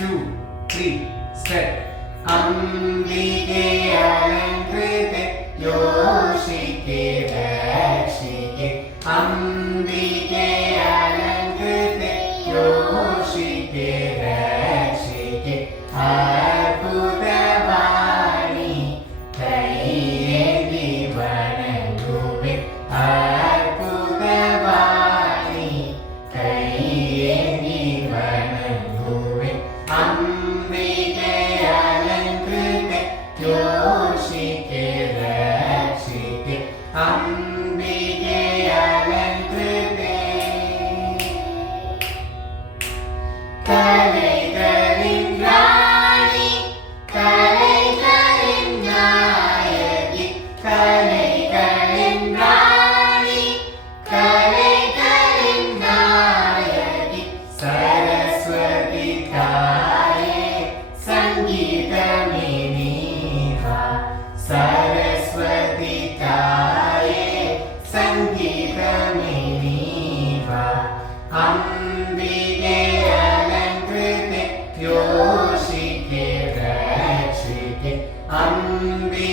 2, 3, step. അംബികേ അലങ്കൃതേ യോഷികേ രക്ഷികേ അംബികേ അലങ്കൃതേ യോഷികേ രക്ഷികേ അത്ഭുതവാണി കൈയേന്തി വണങ്ങുവേ അത്ഭുതവാണി കൈയേന്തി വണങ്ങുവേ അംബികേ അലങ്കൃതേ യോഷികേ രക്ഷികേ അംബികേ അലങ്കൃതേ കലൈകളിൻ റാണി കലൈകളിൻ നായകി കലൈകളിൻ റാണി കലൈകളിൻ നായകി സരസ്വതി തായേ സംഗീതമേ നീവാ സരസ്വതി തായേ സംഗീതമേ നീവാ അംബികേ അലങ്കൃതേ യോഷികേ രക്ഷികേ അംബികേ